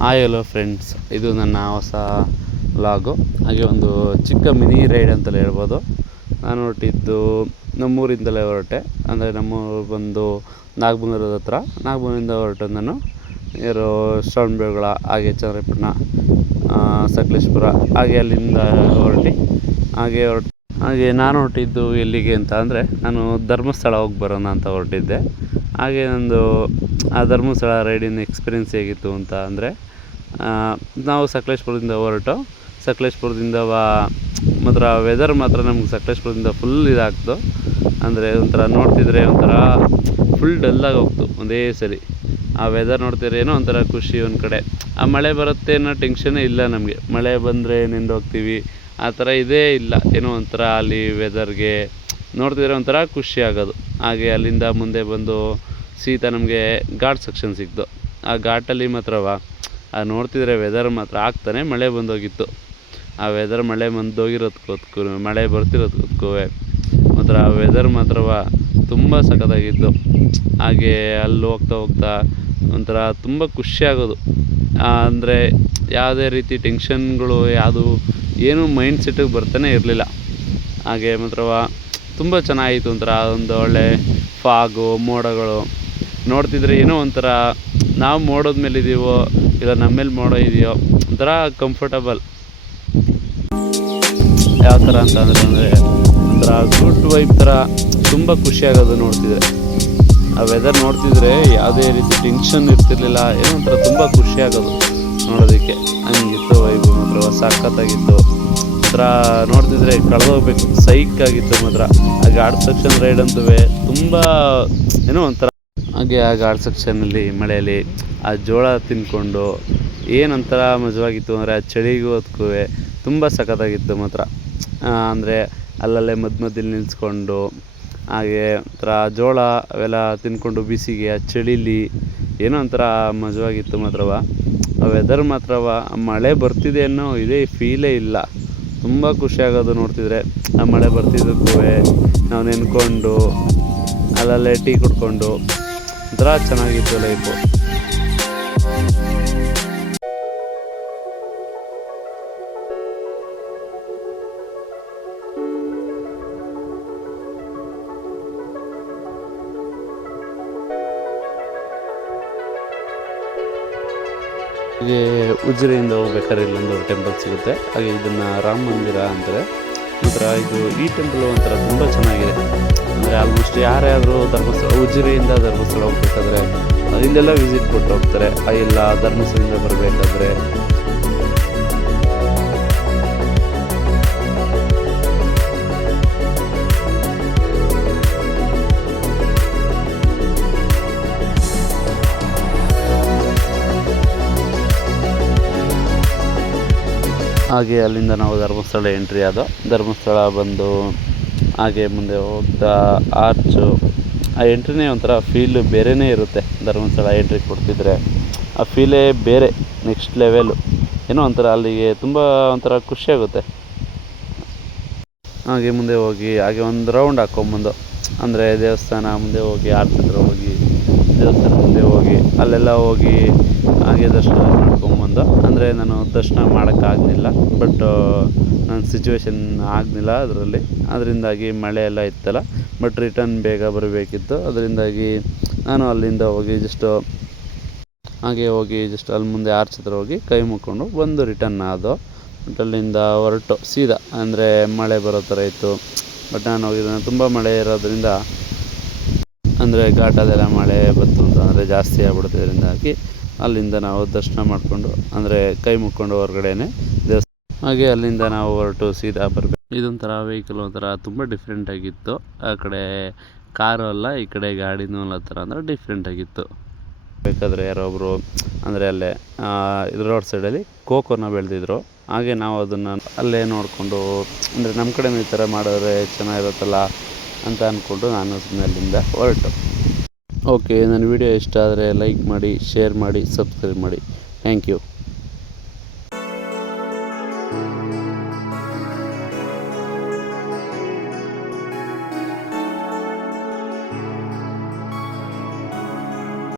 Hi hello friends ಇದು ನನ್ನ ಹೊಸ ಲಾಗು ಹಾಗೆ ಒಂದು ಚಿಕ್ಕ ಮಿನಿ ರೈಡ್ ಅಂತಲೇ ಹೇಳ್ಬೋದು. ನಾನು ಹೊರಟಿದ್ದು ನಮ್ಮೂರಿಂದಲೇ ಹೊರಟೆ. ಅಂದರೆ ನಮ್ಮೂರು ಬಂದು ನಾಗಮಂಗಲದ ಹತ್ರ. ನಾಗಮಂಗಲದಿಂದ ಹೊರಟು ನಾನು. ಇರೋ ಶ್ರವಣಬೆಳಗೊಳ, ಹಾಗೆ ಚಂದ್ರಪಟ್ಟಣ ಸಕಲೇಶಪುರ, ಹಾಗೆ ಅಲ್ಲಿಂದ ಹೊರಟಿ. ಹಾಗೆ ಹೊರಟು. ಹಾಗೆ ನಾನು ಹೊರಟಿದ್ದು ಎಲ್ಲಿಗೆ ಅಂತ ಅಂದರೆ, ನಾನು ಧರ್ಮಸ್ಥಳ ಹೋಗಿ ಬರೋಣ ಅಂತ ಹೊರಟಿದ್ದೆ. ಹಾಗೆ ನಂದು, ಆ ಧರ್ಮಸ್ಥಳ ರೈಡಿನ ಎಕ್ಸ್ಪೀರಿಯೆನ್ಸ್ ಹೇಗಿತ್ತು ಅಂತ ಅಂದರೆ ನಾವು ಸಕಲೇಶಪುರದಿಂದ ಹೊರಟು, ಸಕಲೇಶಪುರದಿಂದ ವಾ, ಮಾತ್ರ ವೆದರ್ ಮಾತ್ರ ನಮ್ಗೆ ಸಕಲೇಶಪುರದಿಂದ ಫುಲ್ ಇದಾಗ್ತು. ಅಂದರೆ ಒಂಥರ ನೋಡ್ತಿದ್ರೆ ಒಂಥರ ಫುಲ್ ಡಲ್ಲಾಗಿ ಹೋಗ್ತು ಒಂದೇ ಸರಿ. ಆ ವೆದರ್ ನೋಡ್ತಿದ್ರೆ ಏನೋ ಒಂಥರ ಖುಷಿ ಒಂದು ಕಡೆ. ಆ ಮಳೆ ಬರುತ್ತೆ ಅನ್ನೋ ಟೆನ್ಷನ್ನೇ ಇಲ್ಲ ನಮಗೆ. ಮಳೆ ಬಂದರೆ ಹೋಗ್ತೀವಿ ಆ ಥರ ಇದೇ ಇಲ್ಲ. ಏನೋ ಒಂಥರ ಅಲ್ಲಿ ವೆದರ್ಗೆ ನೋಡ್ತಿದ್ರೆ ಒಂಥರ ಖುಷಿ ಆಗೋದು ಹಾಗೆ ಅಲ್ಲಿಂದ ಮುಂದೆ ಬಂದು ಸೀತಾ ನಮಗೆ ಘಾಟ್ ಸೆಕ್ಷನ್ ಸಿಕ್ತು. ಆ ಘಾಟಲ್ಲಿ ಮಾತ್ರವ, ಆ ನೋಡ್ತಿದ್ರೆ ವೆದರ್ ಮಾತ್ರ ಆಗ್ತಾನೆ, ಮಳೆ ಬಂದೋಗಿತ್ತು. ಆ ವೆದರ್ ಮಳೆ ಬಂದೋಗಿರೋದ್ಕೋದ್ಕೂ ಮಳೆ ಬರ್ತಿರೋದ್ಕೂ ಮಾತ್ರ ಆ ವೆದರ್ ಮಾತ್ರವ ತುಂಬ ಸಖತ್ತಾಗಿತ್ತು. ಹಾಗೆ ಅಲ್ಲಿ ಹೋಗ್ತಾ ಹೋಗ್ತಾ ಒಂಥರ ತುಂಬ ಖುಷಿಯಾಗೋದು. ಅಂದರೆ ಯಾವುದೇ ರೀತಿ ಟೆನ್ಷನ್ಗಳು ಯಾವುದು, ಏನೂ ಮೈಂಡ್ ಸೆಟ್ಟಿಗೆ ಬರ್ತಾನೆ ಇರಲಿಲ್ಲ. ಹಾಗೆ ಮಾತ್ರವ ತುಂಬ ಚೆನ್ನಾಗಿತ್ತು ಒಂಥರ ಒಂದು ಒಳ್ಳೆ ಫಾಗು, ಮೋಡಗಳು. ನೋಡ್ತಿದ್ರೆ ಏನೋ ಒಂಥರ ನಾವು ಮೋಡದ ಮೇಲೆ ಇದ್ದೀವೋ ಇಲ್ಲ ನಮ್ಮ ಮೇಲೆ ಮೋಡ ಇದೆಯೋ, ಒಂಥರ ಕಂಫರ್ಟಬಲ್ ಯಾವ ಥರ ಅಂತ ಅಂದರೆ ಅಂದರೆ ಒಂಥರ ಗುಡ್ ವೈಬ್ ಥರ ತುಂಬ ಖುಷಿಯಾಗೋದು ನೋಡ್ತಿದ್ರೆ. ಆ ವೆದರ್ ನೋಡ್ತಿದ್ರೆ ಯಾವುದೇ ರೀತಿ ಟೆನ್ಷನ್ ಇರ್ತಿರ್ಲಿಲ್ಲ, ಏನೋ ಒಂಥರ ತುಂಬ ಖುಷಿಯಾಗೋದು ನೋಡೋದಕ್ಕೆ. ಹಂಗಿತ್ತು ವೈಬು ಮಾತ್ರ ಸಖತ್ತಾಗಿತ್ತು ಒಂಥರ ನೋಡ್ತಿದ್ರೆ ಕಳೆದೋಗ್ಬೇಕು. ಸೈಕ್ ಆಗಿತ್ತು ಮಾತ್ರ. ಆ ಗಾಡ್ ಸೆಕ್ಷನ್ ರೈಡ್ ಅಂತೂ ತುಂಬ ಏನೋ ಒಂಥರ. ಹಾಗೆ ಆ ಗಾಡ್ ಸೆಕ್ಷನಲ್ಲಿ ಮಳೆಯಲ್ಲಿ ಆ ಜೋಳ ತಿನ್ಕೊಂಡು ಏನೊಂಥರ ಮಜವಾಗಿತ್ತು ಅಂದರೆ ಆ ಚಳಿಗೂ ಹೊತ್ಕೂ ತುಂಬ ಸಖತ್ತಾಗಿತ್ತು ಮಾತ್ರ. ಅಂದರೆ ಅಲ್ಲಲ್ಲೇ ಮಧ್ಯ ಮಧ್ಯದಲ್ಲಿ ನಿಲ್ಸ್ಕೊಂಡು ಹಾಗೆ ಒಂಥರ ಜೋಳ ಅವೆಲ್ಲ ತಿನ್ಕೊಂಡು ಬಿಸಿಗೆ ಆ ಚಳಿಲಿ ಏನೋ ಒಂಥರ ಮಜವಾಗಿತ್ತು ಮಾತ್ರವ. ಆ ವೆದರ್ ಮಾತ್ರವ. ಮಳೆ ಬರ್ತಿದೆ ಅನ್ನೋ ಇದೇ ಫೀಲೇ ಇಲ್ಲ. ತುಂಬ ಖುಷಿಯಾಗೋದು ನೋಡ್ತಿದ್ರೆ. ಆ ಮಳೆ ಬರ್ತಿದ್ದಕ್ಕೂ ನಾವು ನೆನ್ಕೊಂಡು ಅಲ್ಲಲ್ಲೇ ಟೀ ಕುಡ್ಕೊಂಡು ಒಂಥರ ಚೆನ್ನಾಗಿತ್ತು ಲೈಫು ಹಾಗೆ ಉಜಿರೆಯಿಂದ ಹೋಗ್ಬೇಕಾದ್ರೆ ಇಲ್ಲೊಂದು ಟೆಂಪಲ್ ಸಿಗುತ್ತೆ. ಹಾಗೆ ಇದನ್ನು ರಾಮ ಮಂದಿರ ಅಂತಾರೆ. ಒಂಥರ ಇದು ಈ ಟೆಂಪಲ್ ಒಂಥರ ತುಂಬ ಚೆನ್ನಾಗಿದೆ. ಅಂದರೆ ಆಲ್ಮೋಸ್ಟ್ ಯಾರೇ ಆದರೂ ಧರ್ಮಸ್ಥಳ ಉಜಿರೆಯಿಂದ ಧರ್ಮಸ್ಥಳ ಹೋಗ್ಬೇಕಾದ್ರೆ ಇಲ್ಲೆಲ್ಲ ವಿಸಿಟ್ ಕೊಟ್ಟು ಹೋಗ್ತಾರೆ. ಎಲ್ಲ ಧರ್ಮಸ್ಥಳದಿಂದ ಬರಬೇಕಾದ್ರೆ ಹಾಗೆ ಅಲ್ಲಿಂದ ನಾವು ಧರ್ಮಸ್ಥಳ ಎಂಟ್ರಿ ಆದ. ಧರ್ಮಸ್ಥಳ ಬಂದು ಹಾಗೆ ಮುಂದೆ ಹೋಗ್ತಾ ಆರ್ಚು ಆ ಎಂಟ್ರಿನೇ ಒಂಥರ ಫೀಲ್ ಬೇರೆಯೇ ಇರುತ್ತೆ. ಧರ್ಮಸ್ಥಳ ಎಂಟ್ರಿ ಕೊಡ್ತಿದ್ರೆ ಆ ಫೀಲೇ ಬೇರೆ ನೆಕ್ಸ್ಟ್ ಲೆವೆಲು ಏನೋ ಒಂಥರ ಅಲ್ಲಿಗೆ ತುಂಬ ಒಂಥರ ಖುಷಿಯಾಗುತ್ತೆ ಹಾಗೆ ಮುಂದೆ ಹೋಗಿ, ಹಾಗೆ ಒಂದು ರೌಂಡ್ ಹಾಕೊಂಬಂದು ಅಂದರೆ ದೇವಸ್ಥಾನ ಮುಂದೆ ಹೋಗಿ ಆರ್ಚ್ ಹತ್ರ ಹೋಗಿ, ದೇವಸ್ಥಾನ ಮುಂದೆ ಹೋಗಿ ಅಲ್ಲೆಲ್ಲ ಹೋಗಿ ಹಾಗೆ ದರ್ಶನ ಮಾಡ್ಕೊಂಬಂದು, ಅಂದರೆ ನಾನು ದರ್ಶನ ಮಾಡೋಕ್ಕಾಗಲಿಲ್ಲ ಬಟ್ ನನ್ನ ಸಿಚುವೇಶನ್ ಆಗಲಿಲ್ಲ ಅದರಲ್ಲಿ. ಅದರಿಂದಾಗಿ ಮಳೆ ಎಲ್ಲ ಇತ್ತಲ್ಲ ಬಟ್ ರಿಟರ್ನ್ ಬೇಗ ಬರಬೇಕಿತ್ತು. ಅದರಿಂದಾಗಿ ನಾನು ಅಲ್ಲಿಂದ ಹೋಗಿ ಜಸ್ಟು ಹಾಗೆ ಹೋಗಿ ಜಸ್ಟ್ ಅಲ್ಲಿ ಮುಂದೆ ಆರ್ಚ್ ಹತ್ರ ಹೋಗಿ ಕೈ ಮುಕ್ಕೊಂಡು ಬಂದು ರಿಟರ್ನ್ ಆದೋ ಬಟ್ ಅಲ್ಲಿಂದ ಹೊರಟು, ಸೀದಾ, ಅಂದರೆ ಮಳೆ ಬರೋ ಥರ ಇತ್ತು. ಬಟ್ ನಾನು ಹೋಗಿದ್ದು, ತುಂಬ ಮಳೆ ಇರೋದ್ರಿಂದ ಅಂದರೆ ಘಾಟಲ್ಲೆಲ್ಲ ಮಳೆ ಬಂತು ಅಂತ ಅಂದರೆ ಜಾಸ್ತಿ ಆಗ್ಬಿಡ್ತಿದ್ರಿಂದಾಗಿ ಅಲ್ಲಿಂದ ನಾವು ದರ್ಶನ ಮಾಡಿಕೊಂಡು ಅಂದರೆ ಕೈ ಮುಕ್ಕೊಂಡು ಹೊರಗಡೆನೆ ದೇವಸ್ಥಾನ. ಹಾಗೆ ಅಲ್ಲಿಂದ ನಾವು ಹೊರಟು ಸೀದಾ ಬರಬೇಕು. ಇದೊಂಥರ ವೆಹಿಕಲ್ ಒಂಥರ ತುಂಬ ಡಿಫ್ರೆಂಟ್ ಆಗಿತ್ತು. ಆ ಕಡೆ ಕಾರು ಅಲ್ಲ, ಈ ಕಡೆ ಗಾಡಿನೂ ಅಲ್ಲ ಥರ ಅಂದರೆ ಡಿಫ್ರೆಂಟ್ ಆಗಿತ್ತು. ಬೇಕಾದರೆ ಯಾರೊಬ್ಬರು ಅಂದರೆ ಅಲ್ಲೇ ಇದು ರೋಡ್ ಸೈಡಲ್ಲಿ ಕೋಕೋನ ಬೆಳೆದಿದ್ರು. ಹಾಗೆ ನಾವು ಅದನ್ನು ಅಲ್ಲೇ ನೋಡಿಕೊಂಡು, ಅಂದರೆ ನಮ್ಮ ಕಡೆನೂ ಈ ಥರ ಮಾಡಿದ್ರೆ ಚೆನ್ನಾಗಿರುತ್ತಲ್ಲ ಅಂತ ಅಂದ್ಕೊಂಡು ನಾನು ಅಲ್ಲಿಂದ ಹೊರಟು. ಓಕೆ ನನ್ನ ವಿಡಿಯೋ ಇಷ್ಟ ಆದರೆ ಲೈಕ್ ಮಾಡಿ ಶೇರ್ ಮಾಡಿ ಸಬ್ಸ್ಕ್ರೈಬ್ ಮಾಡಿ. Thank you